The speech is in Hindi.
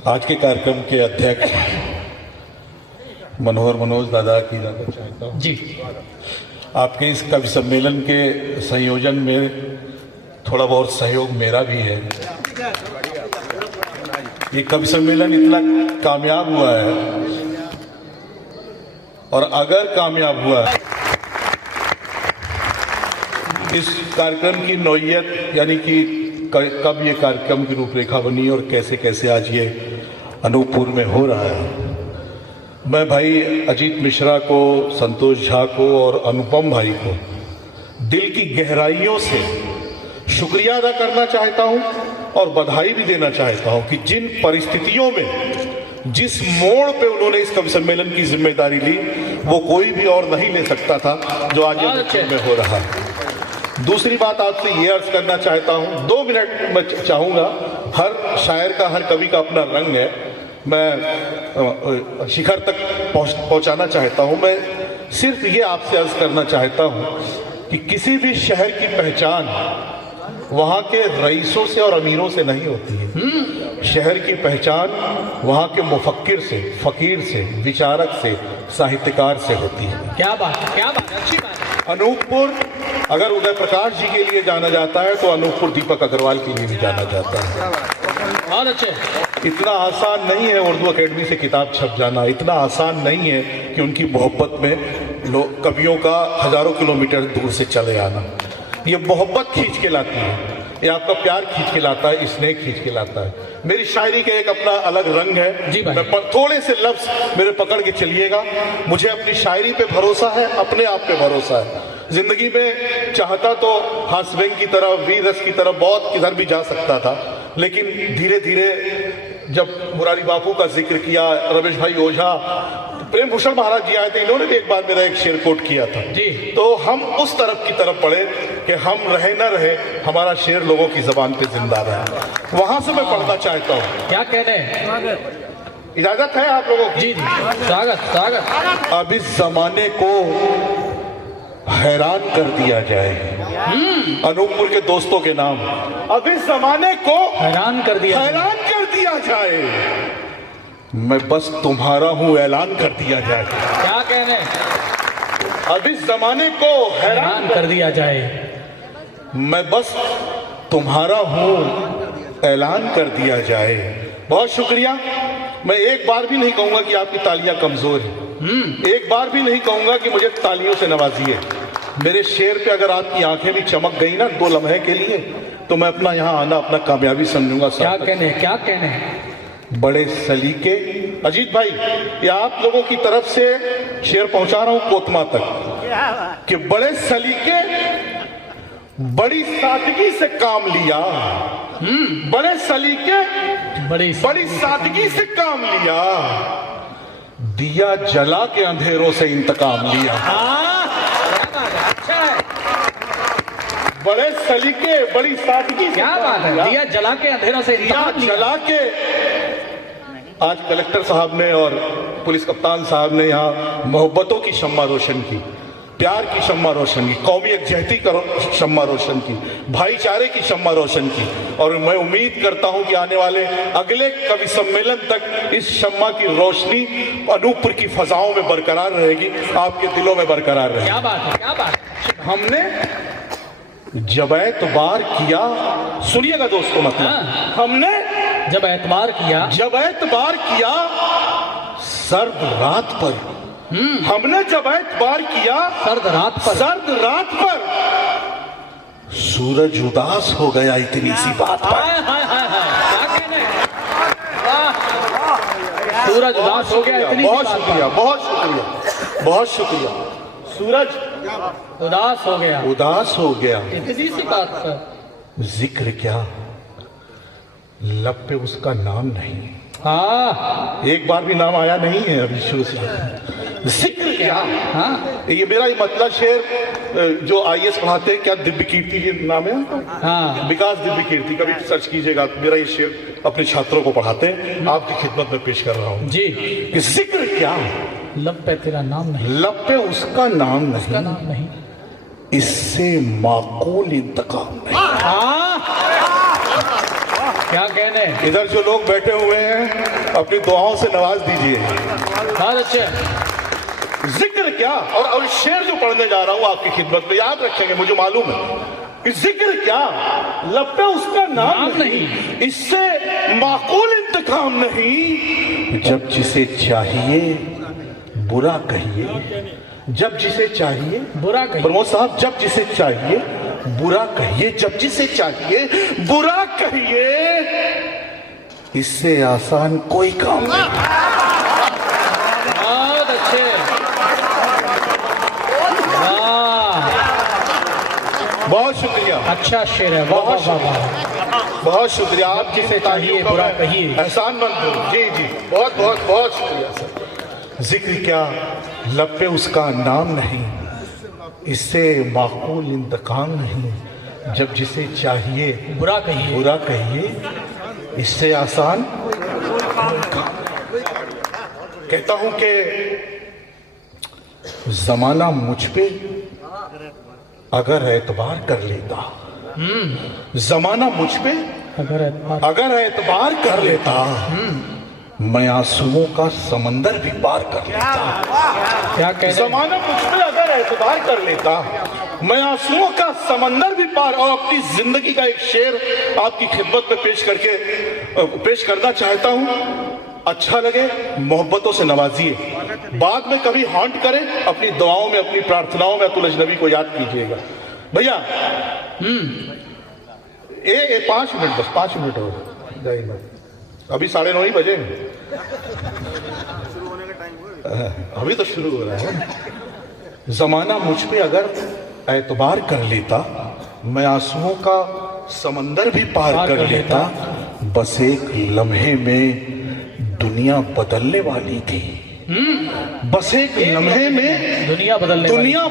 आज के कार्यक्रम के अध्यक्ष मनोज दादा की इजाजत चाहता हूँ जी। आपके इस कवि सम्मेलन के संयोजन में थोड़ा बहुत सहयोग मेरा भी है। ये कवि सम्मेलन इतना कामयाब हुआ है और अगर कामयाब हुआ है इस कार्यक्रम की नौइयत यानी कि कब ये कार्यक्रम की रूपरेखा बनी और कैसे कैसे आज ये अनूपपुर में हो रहा है। मैं भाई अजीत मिश्रा को, संतोष झा को और अनुपम भाई को दिल की गहराइयों से शुक्रिया अदा करना चाहता हूं और बधाई भी देना चाहता हूं कि जिन परिस्थितियों में, जिस मोड़ पे उन्होंने इस कवि सम्मेलन की जिम्मेदारी ली वो कोई भी और नहीं ले सकता था जो आज अनूपपुर में हो रहा है। दूसरी बात आपसे ये अर्ज करना चाहता हूं, 2 मिनट मैं चाहूंगा। हर शायर का, हर कवि का अपना रंग है, मैं शिखर तक पहुंचाना चाहता हूं। मैं सिर्फ ये आपसे अर्ज करना चाहता हूं कि किसी भी शहर की पहचान वहां के रईसों से और अमीरों से नहीं होती है। शहर की पहचान वहां के मुफक्किर से, फकीर से, विचारक से, साहित्यकार से होती है। क्या बात है, क्या बात है, अच्छी बात है। अनूपपुर अगर उदय प्रकाश जी के लिए जाना जाता है तो अनूपपुर दीपक अग्रवाल के लिए भी जाना जाता है। बहुत अच्छे। इतना आसान नहीं है उर्दू अकेडमी से किताब छप जाना, इतना आसान नहीं है कि उनकी मोहब्बत में लोग कवियों का हजारों किलोमीटर दूर से चले आना। ये मोहब्बत खींच के लाती है, ये आपका प्यार खींच के लाता है, स्नेह खींच के लाता है। मेरी शायरी का एक अपना अलग रंग है जी भाई। मैं थोड़े से लफ्ज मेरे पकड़ के चलिएगा। मुझे अपनी शायरी पे भरोसा है, अपने आप पे भरोसा है। जिंदगी में चाहता तो हास्य व्यंग की तरफ, वीर रस की तरफ बहुत किधर भी जा सकता था, लेकिन धीरे धीरे जब मुरारी बापू का जिक्र किया, रमेश भाई ओझा, प्रेम भूषण महाराज जी आए थे, इन्होंने भी एक बार मेरा एक शेर कोट किया था जी। तो हम उस तरफ की तरफ पढ़े कि हम रहे न रहे, हमारा शेर लोगों की जबान पे जिंदा रहे। वहां से मैं पढ़ना चाहता हूँ। क्या कहने हैं? इजाजत है आप लोगों की? जी जी, स्वागत स्वागत। अब इस जमाने को हैरान कर दिया जाए, अनूपपुर के दोस्तों के नाम, अब इस जमाने को हैरान कर दिया जाए। मैं बस तुम्हारा हूं ऐलान कर दिया जाए। क्या कहने? अब इस जमाने को हैरान कर दिया जाए। मैं बस तुम्हारा हूं ऐलान कर दिया जाए। बहुत शुक्रिया। मैं एक बार भी नहीं कहूंगा कि आपकी तालियां कमजोर हैं, एक बार भी नहीं कहूंगा कि मुझे तालियों से नवाजिए। मेरे शेर पे अगर आपकी आंखें भी चमक गई ना 2 लम्हे के लिए तो मैं अपना यहाँ आना अपना कामयाबी समझूंगा। क्या कहने, क्या कहने? बड़े सलीके, अजीत भाई ये आप लोगों की तरफ से शेर पहुंचा रहा हूं कोतमा तक कि बड़े सलीके, बड़ी सादगी से काम लिया, बड़े सलीके, बड़ी सादगी से काम लिया, दिया जला के अंधेरों से इंतकाम लिया। अच्छा है। बड़े सलीके, बड़ी सादगी, क्या बात है, दिया जला के अंधेरों से दिया जला के। आज कलेक्टर साहब ने और पुलिस कप्तान साहब ने यहाँ मोहब्बतों की शम्मा रोशन की, प्यार की शम्मा रोशन की, कौमी यकजहती की शम्मा रोशन की, भाईचारे की शम्मा रोशन की। और मैं उम्मीद करता हूं कि आने वाले अगले कवि सम्मेलन तक इस शम्मा की रोशनी अनूपपुर की फजाओं में बरकरार रहेगी, आपके दिलों में बरकरार रहेगी। क्या बात है, क्या बात है। हमने जब एतबार किया, सुनिएगा दोस्तों, मतलब हमने जब एतबार किया सर्द रात पर, हमने जब एतबार किया सर्द रात पर सूरज उदास हो गया इतनी सी बात पर। क्या कहने? सूरज उदास हो गया इतनी सी बात पर। बहुत शुक्रिया। सूरज उदास हो गया इतनी सी बात पर। जिक्र क्या, लब पे उसका नाम नहीं। हाँ, एक बार भी नाम आया नहीं है अभी शुरू से। जिक्र क्या। हाँ, ये मेरा ही मतलब शेर जो आईएएस पढ़ाते हैं, क्या दिव्य कीर्ति जी नाम है उनका? हाँ, विकास दिव्य कीर्ति, कभी सर्च कीजिएगा। मेरा ये शेर अपने छात्रों को पढ़ाते हैं, आपकी खिदमत में पेश कर रहा हूँ जी। कि जिक्र क्या, लब पे तेरा नाम नहीं, लब पे उसका नाम नहीं, इससे माकूल इंतकाम नहीं। क्या कहने? इधर जो लोग बैठे हुए हैं अपनी दुआओं से नवाज दीजिए। बहुत अच्छे। जिक्र क्या, और शेर जो पढ़ने जा रहा हूं आपकी खिदमत में, याद रखेंगे, मुझे मालूम है कि जिक्र क्या, लब पे उसका नाम नहीं, इससे माकूल इंतकाम नहीं। जब जिसे चाहिए बुरा कहिए, जब जिसे चाहिए बुरा कहिए। प्रमोद साहब, जब जिसे चाहिए बुरा कहिए, जब जिसे चाहिए बुरा कहिए, इससे आसान कोई काम नहीं। बहुत अच्छे। वाह, बहुत शुक्रिया, अच्छा शेर है। वाह वाह वाह वाह। बहुत शुक्रिया। आप जिसे चाहिए बुरा कहिए, एहसानमंद हूं। जी जी, बहुत बहुत बहुत शुक्रिया सर। जिक्र क्या, लब पे उसका नाम नहीं, इससे माकूल इंतकाम नहीं। जब जिसे चाहिए बुरा कहिए, बुरा कहिए, इससे आसान। कहता हूं कि जमाना मुझ पे अगर एतबार कर लेता, जमाना मुझ पे अगर एतबार कर लेता, मैं आंसुओं का समंदर भी पार कर लेता। क्या कहने? जमाना मुझ पे अगर एतबार कर लेता, मैं आंसुओं का समंदर भी पार। और अपनी जिंदगी का एक शेर आपकी खिदमत में पेश करना चाहता हूं। अच्छा लगे मोहब्बतों से नवाजिए, बाद में कभी हॉन्ट करे, अपनी दुआओं में, अपनी प्रार्थनाओं में अतुल अजनबी को याद कीजिएगा। भैया 5 मिनट, बस 5 मिनट हो जाएगा, अभी 9:30 ही बजे, अभी तो शुरू हो रहा है। जमाना मुझ पे अगर एतबार कर लेता, मैं आंसुओं का समंदर भी पार कर लेता। बस एक लम्हे में दुनिया बदलने वाली थी, बस एक लम्हे में दुनिया बदलने वाली। दुनिया